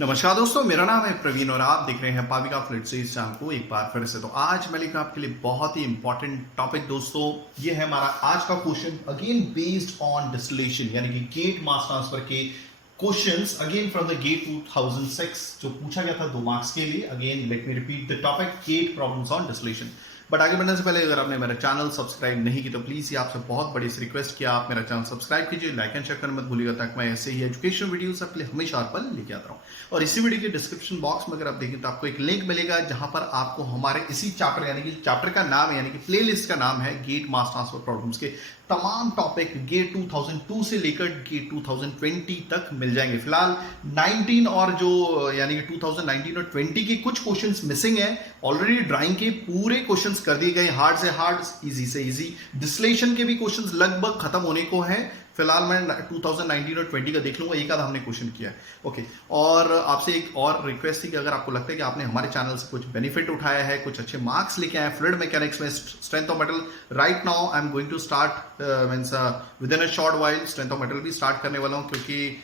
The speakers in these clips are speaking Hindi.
नमस्कार दोस्तों, मेरा नाम है प्रवीण और आप देख रहे हैं पाविका फ्लिट से इस चैनल को एक बार फिर से। तो आज मैं लेकर आपके लिए बहुत ही इंपॉर्टेंट टॉपिक दोस्तों, ये है हमारा आज का question again based on distillation, यानी कि गेट मास ट्रांसफर के questions again from the GATE 2006 जो पूछा गया था 2 मार्क्स के लिए। Again let me repeat the topic, GATE problems on distillation. But आगे बढ़ने से पहले अगर आपने मेरा चैनल सब्सक्राइब नहीं की तो प्लीज ये आपसे बहुत बड़ी सी रिक्वेस्ट किया, आप मेरा चैनल सब्सक्राइब कीजिए, लाइक एंड शेयर करना मत भूलिएगा, ताकि मैं ऐसे ही एजुकेशनल वीडियोस आपके लिए हमेशा आप पर लेके आता रहूं। और इसी वीडियो के डिस्क्रिप्शन बॉक्स में अगर आप देखें तो आपको एक लिंक मिलेगा जहां पर आपको हमारे इसी चैप्टर यानी कि चैप्टर का नाम है यानी कि प्लेलिस्ट का नाम है गेट मास ट्रांसफर प्रॉब्लम्स के तमाम टॉपिक गेट 2002 से लेकर गेट 2020 तक मिल जाएंगे। फिलहाल 19 और जो यानी कि 2019 और 20 के कुछ क्वेश्चंस मिसिंग हैं। ऑलरेडी ड्राइंग के पूरे क्वेश्चंस कर दिए गए, हार्ड से हार्ड, इजी से इजी। डिस्टिलेशन के भी क्वेश्चंस लगभग खत्म होने को हैं। फिलहाल मैं 2019 और 20 का देख लूंगा, एक आधा हमने क्वेश्चन किया है। ओके, और आपसे एक और रिक्वेस्ट थी कि अगर आपको लगता है कि आपने हमारे चैनल से कुछ बेनिफिट उठाया है, कुछ अच्छे मार्क्स लेके आए फ्लूइड मैकेनिक्स में, strength of metal, right now I am going to start means within a short while strength of metal भी स्टार्ट करने वाला हूं, क्योंकि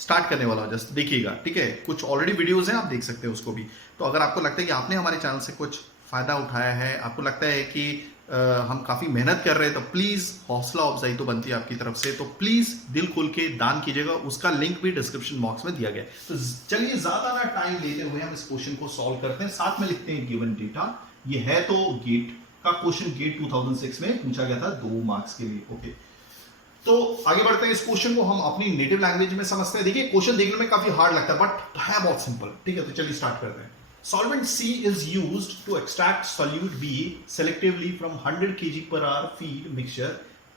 स्टार्ट करने वाला हूं, जस्ट देखिएगा, ठीक है। कुछ ऑलरेडी वीडियोस हैं, आप देख सकते हैं उसको भी। तो अगर आपको लगता है कि आपने हमारे चैनल से कुछ फायदा उठाया है, आपको लगता है कि हम काफी मेहनत कर रहे हैं, तो प्लीज हौसला अफजाई तो बनती है आपकी तरफ से, तो प्लीज दिल खोल के दान कीजिएगा। उसका लिंक भी डिस्क्रिप्शन बॉक्स में दिया गया है। तो चलिए ज्यादा ना टाइम लेते हुए हम इस क्वेश्चन को सॉल्व करते हैं, साथ में लिखते हैं गिवन डेटा। ये है तो गेट का क्वेश्चन, गेट 2006 में पूछा गया था 2 मार्क्स के लिए। ओके, तो आगे बढ़ते हैं। इस क्वेश्चन को हम अपनी नेटिव लैंग्वेज में समझते हैं। देखिए क्वेश्चन देखने में काफी हार्ड लगता है बट है बहुत सिंपल, ठीक है। तो चलिए स्टार्ट करते हैं। Solvent C is used to extract solute B selectively from 100 kg per hour feed mixture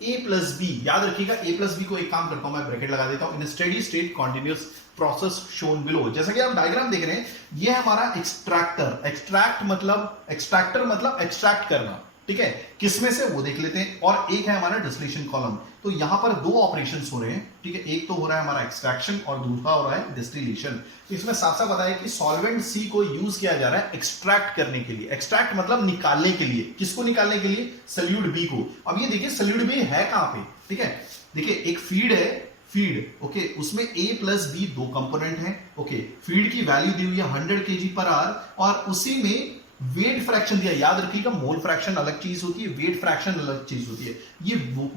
A plus B। याद रखिएगा A plus B को एक काम करता हूं मैं, ब्रैकेट लगा देता हूं, in a steady state continuous process shown below। जैसा कि आप डायग्राम देख रहे हैं, ये है हमारा एक्सट्रैक्टर। एक्सट्रैक्टर मतलब एक्सट्रैक्ट करना, ठीक है। किसमें से वो देख लेते हैं। और एक है हमारा डिस्टिलेशन कॉलम। तो यहां पर 2 ऑपरेशंस हो रहे हैं, ठीक है। एक तो हो रहा है हमारा एक्सट्रैक्शन और दूसरा हो रहा है डिस्टिलेशन। तो इसमें साफ साफ बताया कि सॉल्वेंट सी को यूज किया जा रहा है एक्सट्रैक्ट करने के लिए। एक्सट्रैक्ट मतलब निकालने के लिए। किसको निकालने के लिए? सोल्यूट बी को। अब ये देखिए सोल्यूट बी है कहां पे, ठीक है। देखिए एक फीड है, फीड, ओके, उसमें A प्लस बी 2 कंपोनेंट हैं। ओके, फीड की वैल्यू दी हुई है 100 kg पर आवर और उसी में वेट फ्रैक्शन दिया। याद रखिएगा मोल फ्रैक्शन अलग चीज होती है, वेट फ्रैक्शन अलग चीज होती है। ये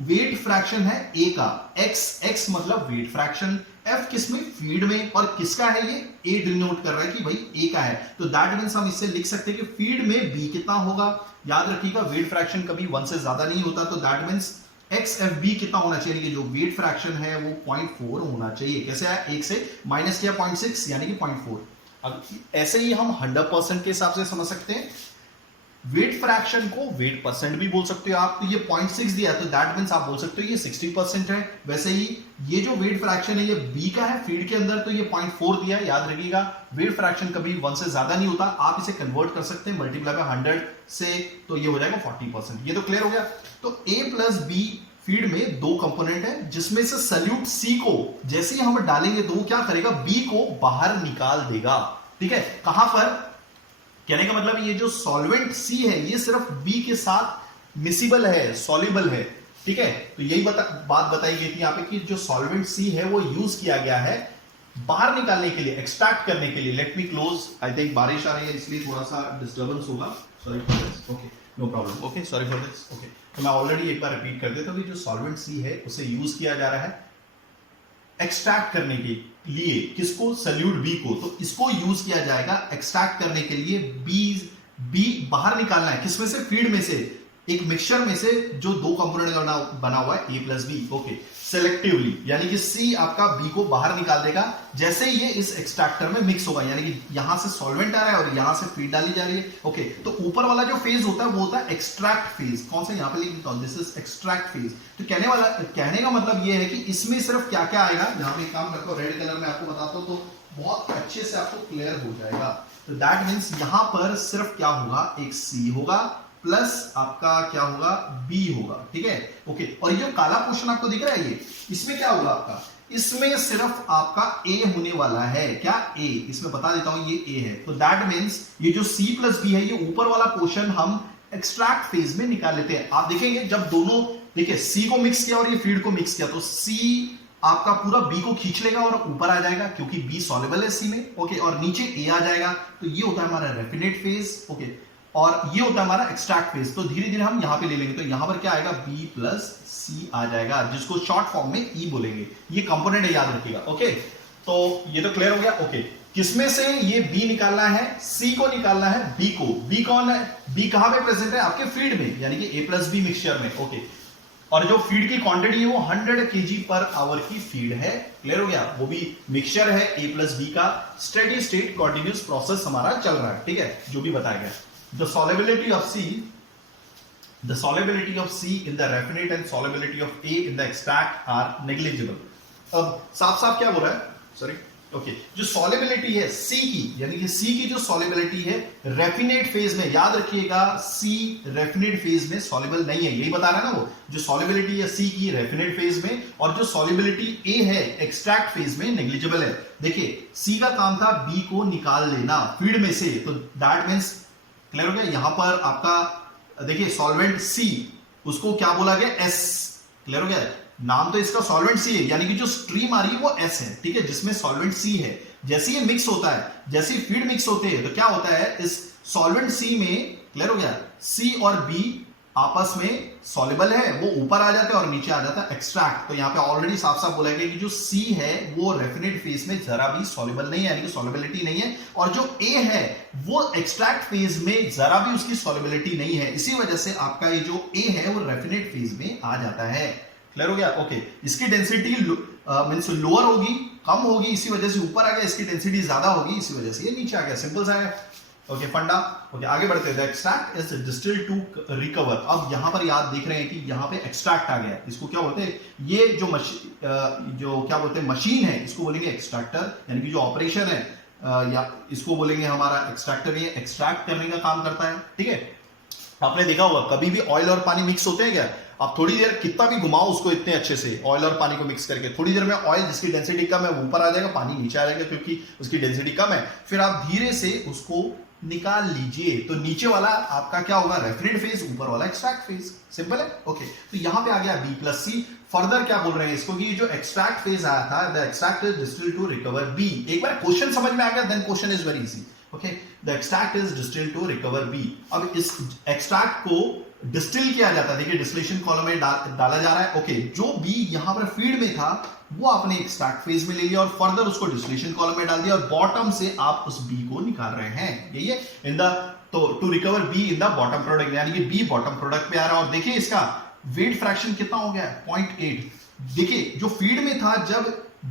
वेट फ्रैक्शन है A का, x मतलब वेट फ्रैक्शन, F किसमें? फीड में। और किसका है ये? A डिनोट कर रहा है कि भाई A का है। तो दैट मींस हम इससे लिख सकते हैं कि फीड में B कितना होगा। याद रखिएगा वेट फ्रैक्शन कभी 1 से ज्यादा नहीं होता, तो दैट मींस XFB कितना होना चाहिए कि जो वेट फ्रैक्शन है वो 0.4 होना चाहिए। कैसे आया? 1 से माइनस किया 0.6 यानी कि 0.4। अब ऐसे ही हम 100% के हिसाब से समझ सकते हैं। वेट फ्रैक्शन को वेट परसेंट भी बोल सकते हो आप। तो ये 0.6 दिया तो दैट मींस आप बोल सकते हो ये 60% है। वैसे ही ये जो वेट फ्रैक्शन है ये बी का है फीड के अंदर, तो ये 0.4 दिया। याद रखिएगा वेट फ्रैक्शन कभी 1 से ज्यादा नहीं होता। आप इसे कन्वर्ट कर सकते हैं मल्टीप्लाई बाय 100 से, तो ये हो जाएगा 40%। ये तो क्लियर हो गया। तो A प्लस बी फीड में 2 कंपोनेंट है, जिसमें से सोल्यूट सी को जैसे ही हम डालेंगे तो वो क्या करेगा? बी को बाहर निकाल देगा, ठीक है। कहां पर? कहने का मतलब ये जो सॉल्वेंट सी है ये सिर्फ बी के साथ मिसिबल है, सॉल्युबल है, ठीक है। तो यही बात बताई गई थी यहां पे कि जो सॉल्वेंट सी है वो यूज किया गया है बाहर निकालने के लिए, एक्सट्रैक्ट करने के लिए। Let me close, I think बारिश आ रही है इसलिए थोड़ा सा डिस्टर्बेंस होगा, sorry for this. Okay, no problem, okay, sorry for this. Okay, तो मैं ऑलरेडी एक बार रिपीट कर देता हूं कि जो सॉल्वेंट सी है उसे यूज किया जा रहा है एक्सट्रैक्ट करने के लिए। किसको? सोल्यूट बी को। तो इसको यूज किया जाएगा एक्सट्रैक्ट करने के लिए। बी बाहर निकालना है किसमें से? फीड में से, एक मिक्सचर में से जो 2 कंपोनेंट बना हुआ है A plus B. Okay, selectively यानी कि C आपका B को बाहर निकाल देगा जैसे ही ये इस एक्सट्रैक्टर में मिक्स होगा। यानी कि यहां से सॉल्वेंट आ रहा है और यहां से फीड डाली जा रही है। ओके, तो ऊपर वाला जो फेज होता है वो होता है एक्सट्रैक्ट फेज। कौन सा? यहां पे लिख देता हूं, दिस इज एक्सट्रैक्ट फेज। तो कहने का मतलब ये है कि इसमें सिर्फ क्या क्या आएगा। यहां पे काम करता हूं, रेड कलर में आपको बताता हूं तो बहुत अच्छे से आपको क्लियर हो जाएगा। तो दैट मीन्स यहां पर सिर्फ क्या होगा? एक C होगा प्लस आपका क्या होगा? B होगा, ठीक है। ओके, और ये जो काला पोर्शन आपको दिख रहा है ये, इसमें क्या होगा आपका? इसमें सिर्फ आपका A होने वाला है। क्या? A। इसमें बता देता हूं ये A है। तो दैट मीन्स ये जो C प्लस B है ये ऊपर वाला पोर्शन हम एक्सट्रैक्ट फेज में निकाल लेते हैं। आप देखेंगे जब दोनों, देखिए C को मिक्स किया और ये फीड को मिक्स किया तो C आपका पूरा बी को खींच लेगा और ऊपर आ जाएगा क्योंकि बी सॉल्युबल है सी में, ओके, और नीचे ए आ जाएगा। तो ये होता है हमारा रैफिनेट फेज, ओके, और ये होता है हमारा एक्सट्रैक्ट फेज। तो धीरे धीरे हम यहां पे ले लेंगे, तो यहां पर क्या आएगा, बी प्लस सी आ जाएगा, जिसको शॉर्ट फॉर्म में ई बोलेंगे। ये कंपोनेंट है, याद रखिएगा, ओके। तो ये तो क्लियर हो गया, ओके। किसमें से ये बी निकालना है, सी को निकालना है, बी को। बी कौन है, बी कहां पे प्रेजेंट है, आपके फीड में, यानी कि ए प्लस बी मिक्सचर में, ओके। और जो फीड की क्वांटिटी है वो 100 kg पर आवर की फीड है। क्लियर हो गया, वो भी मिक्सचर है ए प्लस बी का, स्टेडी स्टेट कॉन्टिन्यूस प्रोसेस हमारा चल रहा है, ठीक है, जो भी बताया गया। The solubility of C in the raffinate and solubility of A in the extract are negligible. अब साफ साफ क्या बोल रहा है, सॉरी, ओके, जो सॉल्युबिलिटी है सी की, यानी कि सी की जो सॉल्युबिलिटी है रैफिनेट फेज में, याद रखिएगा सी रैफिनेट फेज में सॉल्युबल नहीं है, यही बता रहा है ना वो। जो सॉल्युबिलिटी है सी की रैफिनेट फेज में, और जो सॉल्युबिलिटी ए है एक्सट्रैक्ट फेज में नेग्लिजिबल है। देखिए सी का काम था बी को निकाल लेना फीड में से, तो दैट मींस, क्लियर हो गया, यहां पर आपका देखिए सॉल्वेंट सी, उसको क्या बोला गया, एस। क्लियर हो गया, नाम तो इसका सॉल्वेंट सी है, यानी कि जो स्ट्रीम आ रही है वो एस है, ठीक है, जिसमें सॉल्वेंट सी है। जैसे ये मिक्स होता है, जैसे ही फीड मिक्स होते हैं, तो क्या होता है, इस सॉल्वेंट सी में, क्लियर हो गया, सी और बी आपस में सॉल्युबल है, वो ऊपर आ जाता है और नीचे आ जाता है एक्सट्रैक्ट। तो यहां पे ऑलरेडी साफ साफ बोला गया कि जो सी है वो रैफिनेट फेज में जरा भी सॉल्युबल नहीं है, यानी कि सॉल्युबिलिटी नहीं है, और जो ए है वो एक्सट्रैक्ट फेज में जरा भी उसकी सॉल्युबिलिटी नहीं है। इसी वजह से आपका ये जो ए है वो रैफिनेट फेज में आ जाता है। क्लियर हो गया, ओके। इसकी डेंसिटी मींस लोअर होगी, कम होगी, इसी वजह से ऊपर आ गया, इसकी डेंसिटी ज्यादा होगी, इसी वजह से ये नीचे आ गया, सिंपल सा है, ओके, फंडा, ओके। आगे बढ़ते हैं, extract is distilled to recover. अब यहां पर याद देख रहे हैं कि यहां पे एक्सट्रैक्ट आ गया, इसको क्या बोलते हैं, ये जो जो क्या बोलते हैं मशीन है, इसको बोलेंगे एक्सट्रैक्टर, यानी कि जो ऑपरेशन है, या इसको बोलेंगे हमारा एक्सट्रैक्टर, ये एक्सट्रैक्ट करने का काम करता है, ठीक है। आपने देखा होगा कभी भी ऑयल और पानी मिक्स होते हैं क्या, आप थोड़ी देर कितना भी घुमाओ उसको इतने अच्छे से, ऑयल और पानी को मिक्स करके, थोड़ी देर में ऑयल जिसकी डेंसिटी कम है वो ऊपर आ जाएगा, पानी नीचे आ जाएगा क्योंकि उसकी डेंसिटी कम है। फिर आप धीरे से उसको निकाल लीजिए, तो नीचे वाला आपका क्या होगा, रैफिनेट फेज, ऊपर वाला एक्सट्रैक्ट फेज, सिंपल है, ओके। तो यहां पे आ गया बी प्लस सी। फर्दर क्या बोल रहे हैं इसको, कि जो एक्सट्रैक्ट फेज आया था, the extract is distilled to recover B. एक बार क्वेश्चन समझ में आ गया, then question is very easy, okay. The extract is distilled to recover B. अब इस एक्सट्रैक्ट को डिस्टिल किया जाता है, देखिए डिस्टिलेशन कॉलम में डाला जा रहा है, ओके। जो बी यहां पर फीड में था वो आपने एक्सट्रैक्ट फेज में ले लिया और फर्दर उसको डिस्टिलेशन कॉलम में डाल दिया, और बॉटम से आप उस बी को निकाल रहे हैं, यही है, इन द, तो to recover B in the bottom product, यानी कि बी बॉटम प्रोडक्ट पे आ रहा है। और देखिए इसका वेट फ्रैक्शन कितना हो गया, 0.8। देखिए जो फीड में था, जब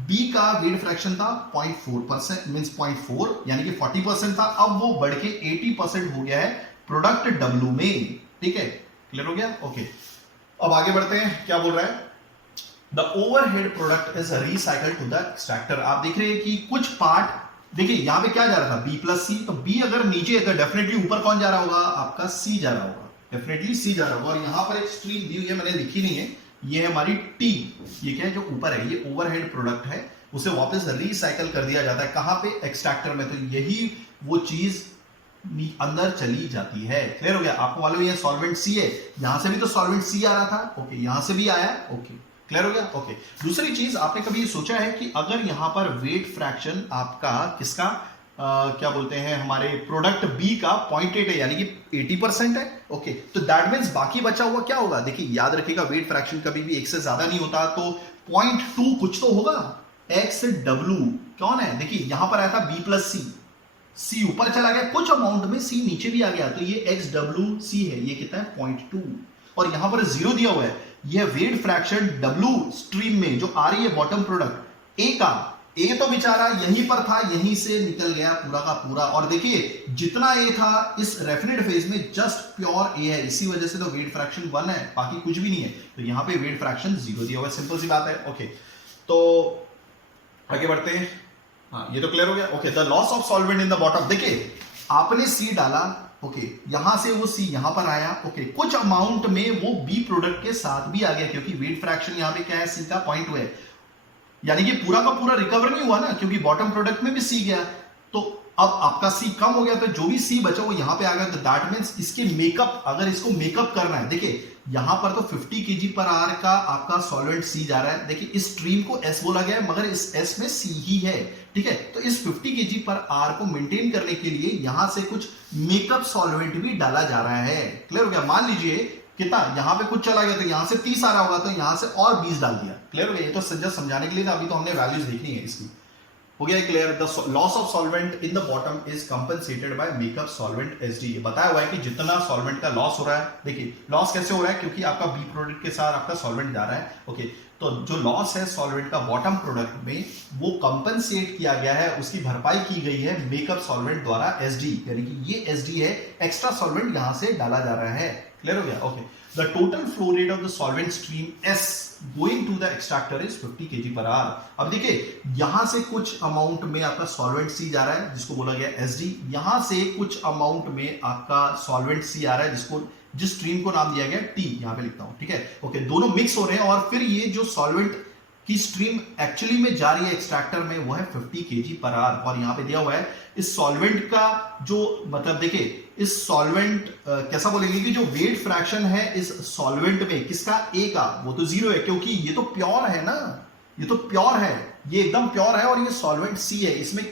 बी का वेट फ्रैक्शन था 0.4%, मींस 0.4, यानी कि 40% था, अब वो बढ़ के 80% हो गया है प्रोडक्ट डब्ल्यू में, ठीक है, क्लियर हो गया, ओके। अब आगे बढ़ते हैं, क्या बोल रहा है, the overhead product is recycle to the extractor. आप देख रहे हैं कि कुछ पार्ट, देखिए यहां पे क्या जा रहा था, बी प्लस सी, तो बी अगर नीचे है तो डेफिनेटली ऊपर कौन जा रहा होगा, आपका सी जा रहा होगा, डेफिनेटली सी जा रहा होगा। और यहां पर एक स्ट्रीम दी हुई है, मैंने लिखी नहीं है, ये है हमारी टी, ये क्या है जो ऊपर है, ये ओवरहेड प्रोडक्ट है, उसे वापस रिसाइकल कर दिया जाता है, कहां पे, एक्सट्रैक्टर में। तो यही वो चीज अंदर चली जाती है, क्लियर हो गया। आपको मालूम है सॉल्वेंट सी है, यहां से भी तो सॉल्वेंट सी आ रहा था, ओके, यहां से भी आया, ओके, क्लियर हो गया, ओके। दूसरी चीज, आपने कभी सोचा है कि अगर यहां पर वेट फ्रैक्शन आपका किसका, क्या बोलते हैं, हमारे प्रोडक्ट बी का 0.8 है, यानी कि 80% है, ओके, तो दैट मींस बाकी बचा हुआ क्या होगा, देखिए याद रखिएगा वेट फ्रैक्शन कभी भी एक से ज्यादा नहीं होता, तो 0.2 कुछ तो होगा, एक्स डब्ल्यू कौन है, देखिए यहां पर आया था बी प्लस सी, सी ऊपर चला गया, कुछ अमाउंट में सी नीचे भी आ गया, तो ये एक्स डब्ल्यू सी है, ये कितना है 0.2, और यहां पर 0 दिया हुआ है, यह वेट फ्रैक्शन डब्ल्यू स्ट्रीम में जो आ रही है बॉटम प्रोडक्ट ए का, ए तो बेचारा यहीं पर था, यहीं से निकल गया पूरा का पूरा, और देखिए जितना ए था इस रैफिनेट फेज में जस्ट प्योर ए है, इसी वजह से तो वेट फ्रैक्शन 1 है, बाकी कुछ भी नहीं है, तो यहां पे वेट फ्रैक्शन 0 दिया हुआ है, सिंपल सी बात है, ओके। तो आगे बढ़ते हैं, हाँ ये तो क्लियर हो गया, okay. The loss of solvent in the bottom, देखिए आपने सी डाला, ओके, यहां से वो सी यहां पर आया, ओके, कुछ अमाउंट में वो बी प्रोडक्ट के साथ भी आ गया, क्योंकि वेट फ्रैक्शन यहां पे क्या है, सी का 0.2 है, यानी कि पूरा का पूरा रिकवर नहीं हुआ ना, क्योंकि बॉटम प्रोडक्ट में भी सी गया, तो अब आपका सी कम हो गया, तो जो भी सी बचा वो यहां पे आ गया, तो दैट मींस इसके मेकअप, अगर इसको मेकअप करना है, देखिए यहां पर तो 50 kg पर आर का आपका सॉल्वेंट सी जा रहा है। देखिए इस स्ट्रीम को एस बोला गया है मगर इस एस में सी ही है, ठीक है। तो इस 50 kg पर आर को मेंटेन करने के लिए यहां से कुछ मेकअप सॉल्वेंट भी डाला जा रहा है। क्लियर हो गया? मान लीजिए कितना यहां पे कुछ चला गया तो यहां से 30 आ रहा होगा तो यहां से और 20 डाल दिया। क्लियर हो गया? ये तो जस्ट समझाने के लिए था, अभी तो हमने वैल्यूज देखनी है इसकी। हो गया clear? The loss of solvent in the bottom is compensated by makeup solvent SD. ये बताया हुआ है कि जितना सॉल्वेंट का लॉस हो रहा है, देखिए लॉस कैसे हो रहा है, क्योंकि आपका बी प्रोडक्ट के साथ आपका सॉल्वेंट जा रहा है। ओके, तो जो लॉस है सॉल्वेंट का बॉटम प्रोडक्ट में वो कंपनसेट किया गया है, उसकी भरपाई की गई है मेकअप सॉल्वेंट द्वारा एसडी, यानी कि ये एसडी है, एक्स्ट्रा सॉल्वेंट यहां से डाला जा रहा है। क्लियर हो गया? Okay, the total flow rate of the solvent stream S going to the extractor is 50 kg per hour. अब देखिए यहां से कुछ अमाउंट में आपका सॉल्वेंट सी जा रहा है जिसको बोला गया एसडी, यहां से कुछ अमाउंट में आपका सॉल्वेंट सी आ रहा है जिसको जिस स्ट्रीम को नाम दिया गया टी, यहां पे लिखता हूं, ठीक है। ओके, दोनों मिक्स हो रहे हैं और फिर ये जो सॉल्वेंट की स्ट्रीम एक्चुअली में जा रही है एक्सट्रैक्टर में वो है 50 kg पर आवर। और यहां पे दिया हुआ है इस सॉल्वेंट का जो मतलब देखिए इस सॉल्वेंट कैसा बोलेंगे कि जो वेट फ्रैक्शन है इस सॉल्वेंट में किसका, ए का, वो तो 0 है क्योंकि ये तो प्योर है ना, ये तो प्योर है, ये एकदम प्योर है और ये सॉल्वेंट सी है, इसमें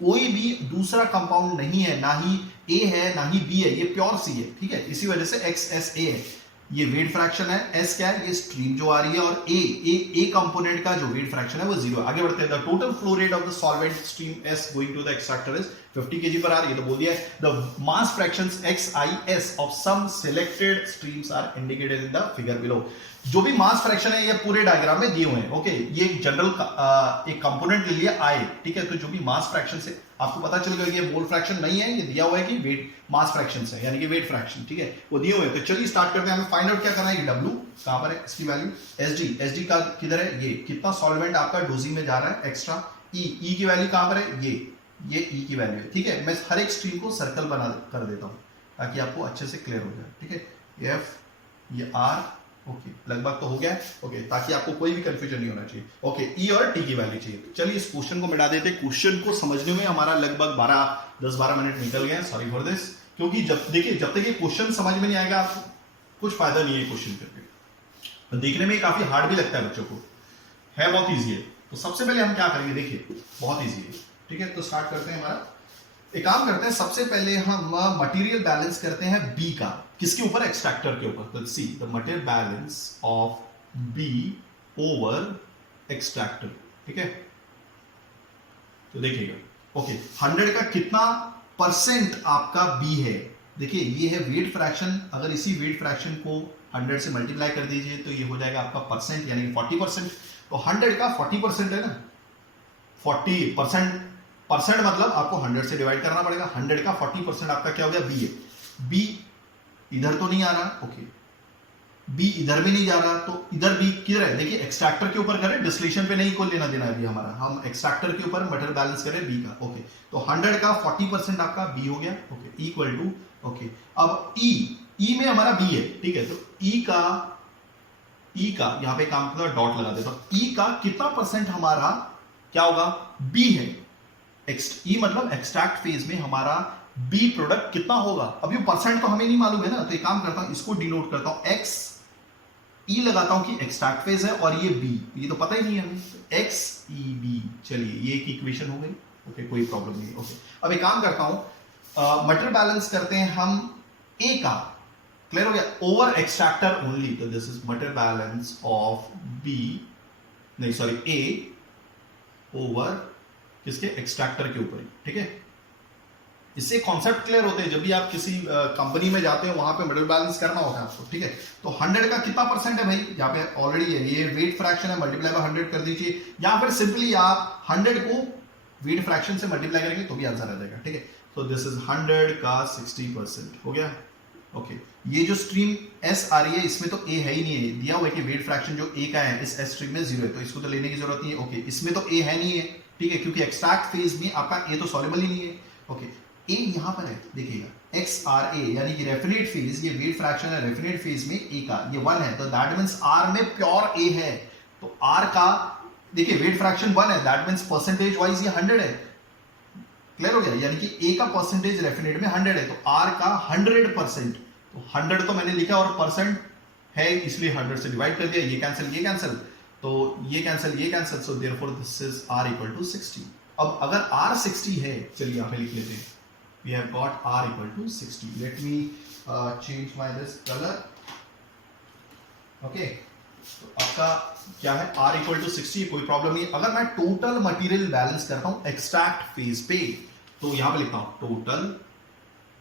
कोई भी दूसरा कंपाउंड नहीं है, ना ही ए है ना ही बी है, ये प्योर सी है, ठीक है। इसी वजह से एक्स एस ए है, ये वेट फ्रैक्शन है, एस क्या है, ये स्ट्रीम जो आ रही है, और ए कंपोनेंट का जो वेट फ्रैक्शन है वो 0। आगे बढ़ते हैं। The total flow rate of the solvent stream S going to the extractor is 50 kg per hour. ये तो बोल दिया है। The mass fractions x i s of some selected streams are indicated in the figure below. जो भी मास फ्रैक्शन है ये पूरे डायग्राम में दिए हुए हैं। ओके, ये एक जनरल एक कंपोनेंट ले लिया आई, ठीक है। तो जो भी मास फ्रैक्शन से आपको पता चल गया ये मोल फ्रैक्शन नहीं है, ये दिया हुआ है कि वेट मास फ्रैक्शन है, यानी कि वेट फ्रैक्शन, ठीक है, वो दिए हुए हैं। तो चलिए स्टार्ट करते हैं। हमें फाइंड आउट क्या करना है, डब्ल्यू कहां पर है, इसकी वैल्यू एसडी का किधर है, ये कितना सॉल्वेंट आपका डोजिंग में जा रहा है एक्स्ट्रा, ई की वैल्यू कहां पर है, ये ई की वैल्यू है, ठीक है। मैं हर एक स्ट्रीम को सर्कल बना कर देता हूं ताकि आपको अच्छे से क्लियर हो जाए, ठीक है। एफ, ये आर, ओके, लगभग तो हो गया, ओके, ताकि आपको कोई भी कंफ्यूजन नहीं होना चाहिए। ओके, ई और टी की वैल्यू चाहिए। तो चलिए इस क्वेश्चन को मिटा देते हैं। क्वेश्चन को समझने में हमारा लगभग 10-12 मिनट निकल गए, सॉरी फॉर दिस, क्योंकि जब तक ये क्वेश्चन समझ में नहीं आएगा आपको कुछ फायदा नहीं है क्वेश्चन करके। देखने में काफी हार्ड भी लगता है बच्चों को, है बहुत ईजी है। तो सबसे पहले हम क्या करेंगे, देखिए बहुत ईजी है, ठीक है। तो स्टार्ट करते हैं। हमारा एक काम करते हैं, सबसे पहले हम मटेरियल बैलेंस करते हैं बी का, किसके ऊपर, एक्सट्रैक्टर के ऊपर। See the material balance of B over extractor, ठीक है। तो देखिएगा, ओके, 100 का कितना परसेंट आपका बी है, देखिए ये है वेट फ्रैक्शन। अगर इसी वेट फ्रैक्शन को 100 से मल्टीप्लाई कर दीजिए तो ये हो जाएगा आपका परसेंट, यानी 40%। तो 100 का 40% है ना, 40% मतलब आपको 100 से डिवाइड करना पड़ेगा। 100 का 40% आपका क्या हो गया, बी है। बी इधर तो नहीं आ रहा, ओके, बी इधर भी नहीं जा रहा, तो इधर बी किधर है, देखिए एक्सट्रैक्टर के ऊपर करें, डिस्टिलेशन पे नहीं कोई लेना देना है अभी हमारा, हम एक्सट्रैक्टर के ऊपर मटेरियल बैलेंस करें बी का। ओके, तो 100 का 40% आपका बी हो गया, ओके, इक्वल टू, ओके, अब ई में हमारा बी है, ठीक है। तो ई का यहां पे काम करता डॉट लगा देता हूं, ई का कितना परसेंट हमारा क्या होगा, बी है। ई मतलब एक्सट्रैक्ट फेज में हमारा बी प्रोडक्ट कितना होगा, अभी परसेंट तो हमें नहीं मालूम है ना, तो एक काम करता हूं, इसको डिनोट करता हूं, एक्स ई लगाता हूं कि एक्सट्रैक्ट फेज है, और ये बी, ये तो पता ही नहीं है हमें, एक्स ई बी। चलिए ये एक इक्वेशन हो गई, ओके, कोई प्रॉब्लम नहीं, ओके। अब एक काम करता हूं, मटेरियल बैलेंस करते हैं हम ए का, क्लियर हो गया, ओवर एक्सट्रैक्टर ओनली। तो this is material balance of B, नहीं सॉरी, ए ओवर किसके, एक्सट्रैक्टर के ऊपर, ठीक है। इससे कॉन्सेप्ट क्लियर होते हैं, जब भी आप किसी कंपनी में जाते हो वहां पे मटेरियल बैलेंस करना होता है आपको, ठीक है। तो 100 का कितना परसेंट है भाई, यहाँ पे ऑलरेडी है, ये वेट फ्रैक्शन है, मल्टीप्लाई बाय 100 कर दीजिए, या फिर सिंपली आप 100 को वेट फ्रैक्शन से मल्टीप्लाई करेंगे तो भी आंसर आ जाएगा, ठीक है। तो दिस इज 100 का 60% हो गया, ओके। ये जो स्ट्रीम एस आ रही है इसमें तो ए है ही नहीं है, दिया हुआ है कि वेट फ्रैक्शन जो ए का है इस एस स्ट्रीम में 0 है, तो इसको तो लेने की जरूरत नहीं है, ओके। इसमें तो ए है नहीं है, ठीक है, क्योंकि एक्सट्रैक्ट फेज में आपका ए तो सॉल्युबल ही नहीं है, ओके। ए यहां पर है, देखिएगा एक्स आर ए, यानी कि रेफिनेट फेज, ये वेट फ्रैक्शन है रेफिनेट फेज में ए का, ये 1 है, तो दैट मींस आर में प्योर ए है, तो आर का देखिए वेट फ्रैक्शन 1 है, दैट मींस परसेंटेज वाइज ये 100 है, क्लियर हो गया, यानी कि ए का परसेंटेज रेफिनेट में 100 है, तो आर का 100%, तो 100 तो मैंने लिखा और परसेंट है इसलिए 100 से डिवाइड कर दिया, ये कैंसिल, तो ये cancel, so therefore this is r equal to 60। अब अगर r 60 है, चलिए यहाँ पे लिख लेते हैं, we have got r equal to 60। Let me change my this colour, okay. तो आपका क्या है, r इक्वल टू 60, कोई प्रॉब्लम नहीं। अगर मैं टोटल मटेरियल बैलेंस करता हूं एक्सट्रैक्ट फेज पे, तो यहां पे लिखता हूं total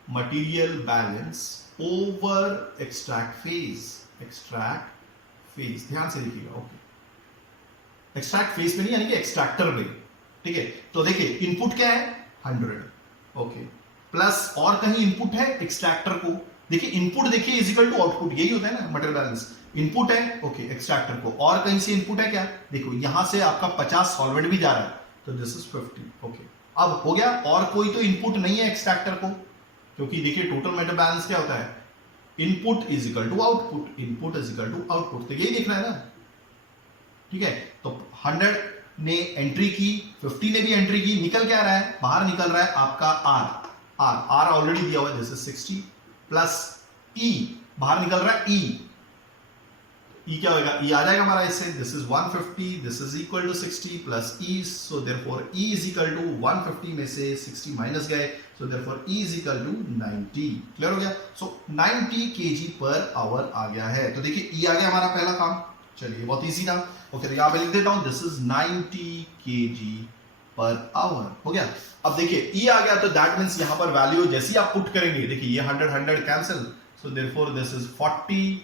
material balance over extract phase, ध्यान से देखिएगा, ओके। एक्सट्रैक्ट फेज में नहीं, यानी कि एक्सट्रैक्टर में, ठीक है। तो देखिए इनपुट क्या है 100, ओके, प्लस और कहीं इनपुट है एक्सट्रैक्टर को, देखिए इनपुट देखिए इज इक्वल टू आउटपुट, यही होता है ना मटेरियल बैलेंस। इनपुट है, ओके, एक्सट्रैक्टर को, और कहीं से इनपुट है क्या, देखो यहां से आपका 50 सॉल्वेंट भी जा रहा है, तो दिस इज 50, ओके। अब हो गया, और कोई तो इनपुट नहीं है एक्सट्रैक्टर को, क्योंकि देखिए टोटल मटेरियल बैलेंस क्या होता है, input is equal to output, तो यही देखना है ना, ठीक है। तो 100 ने एंट्री की, 50 ने भी एंट्री की, निकल क्या रहा है, बाहर निकल रहा है आपका आर ऑलरेडी दिया हुआ है, दिस इज 60 प्लस ई, बाहर निकल रहा है ई क्या होगा, ई आ जाएगा हमारा इससे, this is 150, this is equal to 60 plus E, so therefore E is equal to 150 में से 60 माइनस गए, so therefore E is equal to 90। Clear हो गया, सो 90 kg पर आवर आ गया है। तो देखिए ई आ गया हमारा पहला काम, चलिए बहुत इजी था, ओके। तो यहां पे लिख देता हूं, this is 90 kg per hour, हो गया। अब देखिए ई आ गया, तो दैट मींस यहां पर वैल्यू जैसे ही आप पुट करेंगे, देखिए ये 100 cancel, so therefore this is 40,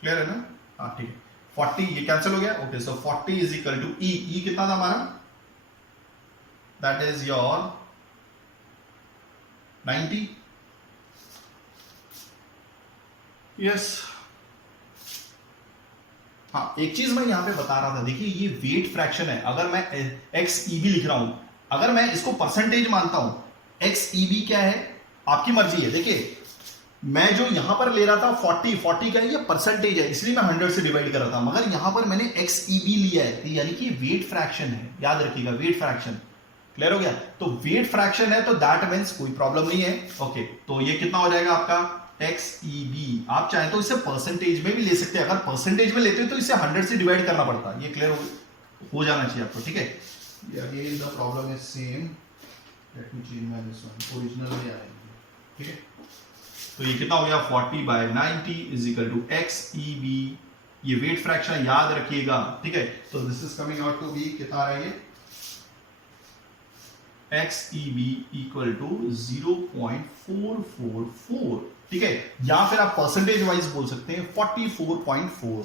clear है ना, हाँ ठीक है, 40 ये कैंसिल हो गया, okay. So 40 is equal to E कितना था हमारा, दैट इज योर 90, यस। हाँ, एक चीज मैं यहां पे बता रहा था, देखिए ये वेट फ्रैक्शन है, अगर मैं XEB लिख रहा हूं, अगर मैं इसको परसेंटेज मानता हूं, XEB क्या है आपकी मर्जी है। देखिए मैं जो यहां पर ले रहा था 40 का ये परसेंटेज है, इसलिए मैं 100 से डिवाइड कर रहा था, मगर यहां पर मैंने XEB लिया है, यानी कि वेट फ्रैक्शन है, याद रखिएगा वेट फ्रैक्शन, क्लियर हो गया। तो वेट फ्रैक्शन है, तो दैट मींस कोई प्रॉब्लम नहीं है, ओके। तो ये कितना हो जाएगा आपका XEB, आप चाहें तो इसे परसेंटेज में भी ले सकते हैं, अगर परसेंटेज में लेते हो तो इसे 100 से डिवाइड करना पड़ता है, ये क्लियर हो जाना चाहिए आपको, ठीक है। Again the problem is same, late me change my this one, original में आएंगे, ठीक है। तो ये कितना हो गया 40/90 इज इक्वल टू XEB, ये वेट फ्रैक्शन याद रखिएगा, ठीक है। तो this is coming out to be कितना आ रहा है, XEB इक्वल टू 0.444, ठीक है। या फिर आप परसेंटेज वाइज बोल सकते हैं 44.4,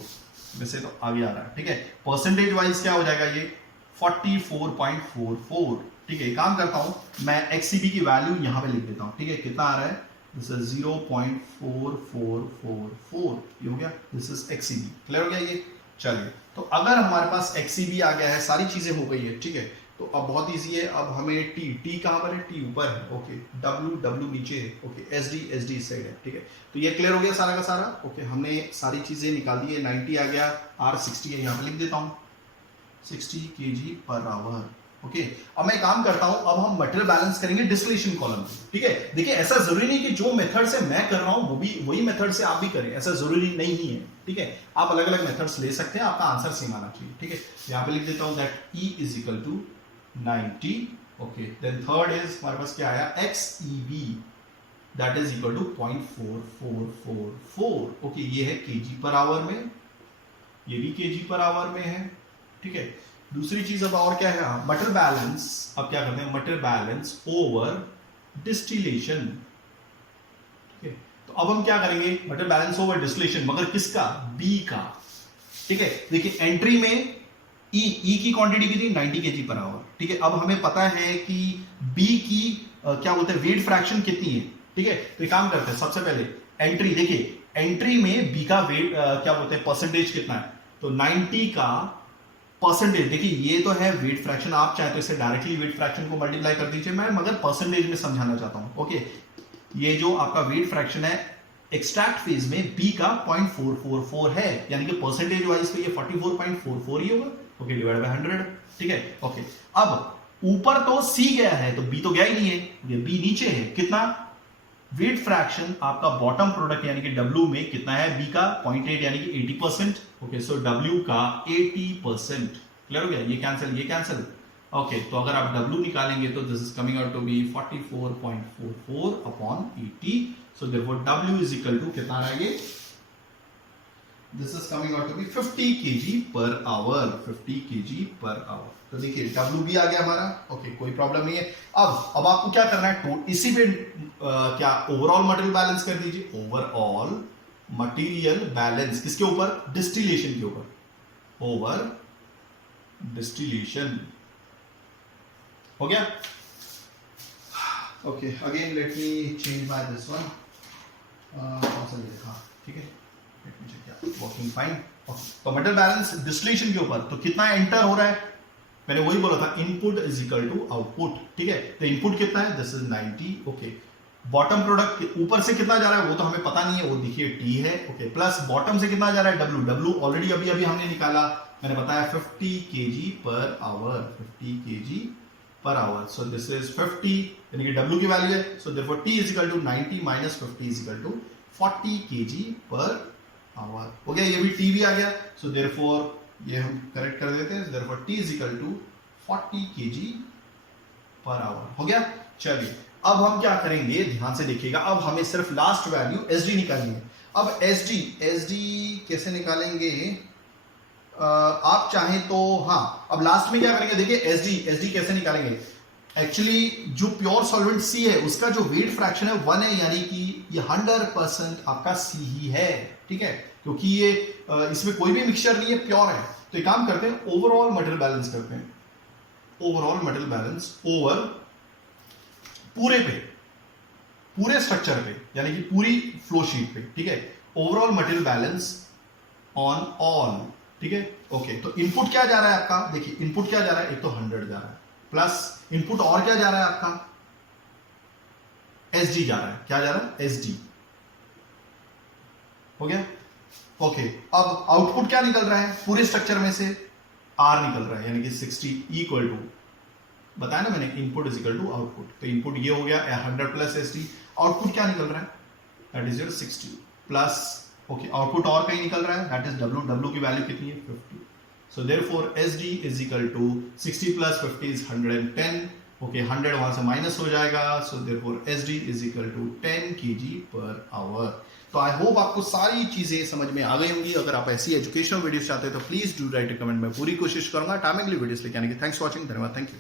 वैसे तो आगे आ रहा है, ठीक है। परसेंटेज वाइज क्या हो जाएगा ये 44.44, ठीक है। काम करता हूं मैं, XEB की वैल्यू यहां पे लिख देता हूं, ठीक है। कितना आ रहा है, दिस इज 0.4444, ये हो गया, दिस इज XEB, क्लियर हो गया ये। चलिए, तो अगर हमारे पास XEB आ गया है, सारी चीजें हो गई है, ठीक है। तो अब बहुत इजी है, अब हमें टी कहां पर है, टी ऊपर है, ओके, डब्ल्यू नीचे है, ओके, एसडी इस साइड है, ठीक है। तो ये क्लियर हो गया सारा का सारा, ओके। हमने सारी चीजें निकाल दी है, 90 आ गया, R 60 है, यहां पे लिख देता हूं 60 kg पर आवर, ओके। अब मैं काम करता हूं, अब हम मटेरियल बैलेंस करेंगे डिस्टिलेशन कॉलम, ठीक है। देखिए ऐसा जरूरी नहीं कि जो मेथड से मैं कर रहा हूं वो भी वही मेथड से आप भी करें, ऐसा जरूरी नहीं है, ठीक है। आप अलग अलग मेथड्स ले सकते हैं, आपका आंसर सेम आना चाहिए, ठीक है। यहां पे लिख देता हूं that E is equal to 90, okay. Then third is हमारे पास क्या आया, XEB that is equal to 0.4444, okay. ये है kg पर आवर में, ये भी kg पर आवर में है, ठीक है। दूसरी चीज अब और क्या है, मटेरियल बैलेंस, अब क्या करते हैं, मटेरियल बैलेंस ओवर डिस्टिलेशन, ठीक है। तो अब हम क्या करेंगे, मटेरियल बैलेंस ओवर डिस्टिलेशन, मगर किसका, बी का, ठीक है। देखिए एंट्री में ई की क्वांटिटी कितनी, 90 kg पर आवर, ठीक है। अब हमें पता है कि बी की क्या बोलते हैं, वेट फ्रैक्शन कितनी है, ठीक है। तो एक काम करते हैं, सबसे पहले एंट्री, देखिए एंट्री में बी का वेट क्या बोलते हैं, परसेंटेज कितना है, तो 90 का परसेंटेज, देखिए ये तो है वेट फ्रैक्शन, आप चाहे तो इसे डायरेक्टली वेट फ्रैक्शन को मल्टीप्लाई कर दीजिए, मैं मगर परसेंटेज में समझाना चाहता हूं, ओके। ये जो आपका वेट फ्रैक्शन है एक्सट्रैक्ट फेज में बी का 0.444 है, यानी कि परसेंटेज वाइज तो ये 44.44 ही होगा, ओके, डिवाइड बाय 100, ठीक है, ओके। अब ऊपर तो सी गया है, तो बी तो गया ही नहीं है, ये बी नीचे है, कितना वेट फ्रैक्शन आपका बॉटम प्रोडक्ट यानी कि W में कितना है, B का 0.8 यानी कि 80%। ओके, सो W का 80%। क्लियर हो गया, ये कैंसिल ये कैंसिल। ओके, तो अगर आप W निकालेंगे तो this is coming out to be 44.44 upon 80। So therefore W is equal to कितना आएगा, this is coming out to be 50 kg per hour, 50 kg per hour. तो देखिए W भी आ गया हमारा। ओके, कोई प्रॉब्लम नहीं है। अब आपको क्या करना है, इसी पे क्या ओवरऑल मटेरियल बैलेंस कर दीजिए। ओवरऑल मटेरियल बैलेंस किसके ऊपर, डिस्टिलेशन के ऊपर, ओवर डिस्टिलेशन। हो गया। Okay, again let me change my this one. कौन सा लिखा, ठीक है, वर्किंग फाइन। तो मेटल बैलेंस डिस्टिलेशन के ऊपर, तो कितना एंटर हो रहा है, मैंने वही बोला था, input is equal to output. ठीक है, तो इनपुट कितना है, this is 90। Okay, bottom product ऊपर से कितना जा रहा है वो तो हमें पता नहीं है, वो देखिए T है। ओके, प्लस बॉटम से कितना जा रहा है, W ऑलरेडी अभी हमने निकाला, मैंने बताया 50 kg per hour, 50 kg per hour. So this is 50 यानी कि W की वैल्यू है। So therefore T is equal to 90 minus 50 is equal to 40 kg per hour. हो गया, ये भी T भी आ गया। सो देयरफॉर ये हम करेक्ट कर देते हैं, therefore T is equal to 40 kg per hour. हो गया। चलिए अब हम क्या करेंगे, ध्यान से देखिएगा, अब हमें सिर्फ लास्ट वैल्यू SD निकालनी है। अब SD कैसे निकालेंगे, आप चाहें तो, हाँ, अब लास्ट में क्या करेंगे, देखिए SD कैसे निकालेंगे। एक्चुअली जो प्योर सॉल्वेंट C है उसका जो वेट फ्रैक्शन है 1 है, यानी कि ये 100% आपका C ही है। ठीक है, क्योंकि ये इसमें कोई भी मिक्सचर नहीं है, प्योर है। तो एक काम करते हैं, ओवरऑल मटेरियल बैलेंस करते हैं। ओवरऑल मटेरियल बैलेंस ओवर पूरे स्ट्रक्चर पे, यानी कि पूरी फ्लो शीट पे। ठीक है, overall material balance on all. ठीक है, ओके, तो इनपुट क्या जा रहा है आपका, देखिए इनपुट क्या जा रहा है, एक तो 100 जा रहा है, प्लस इनपुट और क्या जा रहा है आपका, SD जा रहा है। क्या जा रहा है, SD। हो गया। ओके, अब आउटपुट क्या निकल रहा है, पूरे स्ट्रक्चर में से R निकल रहा है, यानी कि 60 इक्वल टू, बताया ना मैंने, input is equal to output. तो इनपुट ये हो गया 100 प्लस SD। आउटपुट क्या निकल रहा है, that is your 60 plus, okay, output और कहीं निकल रहा है, दैट इज W की वैल्यू कितनी है, 50। So therefore SD is equal to 60 plus 50 is 110। Okay, 100 वहां से माइनस हो जाएगा। So therefore SD is equal to 10 kg per hour. तो आई होप आपको सारी चीजें समझ में आ गई होंगी। अगर आप ऐसी एजुकेशनल वीडियोस चाहते हैं तो प्लीज डू राइट कमेंट, मैं पूरी कोशिश करूंगा टाइमिंगली वीडियोस लेके आने की। थैंक्स फॉर वॉचिंग, धन्यवाद, थैंक यू।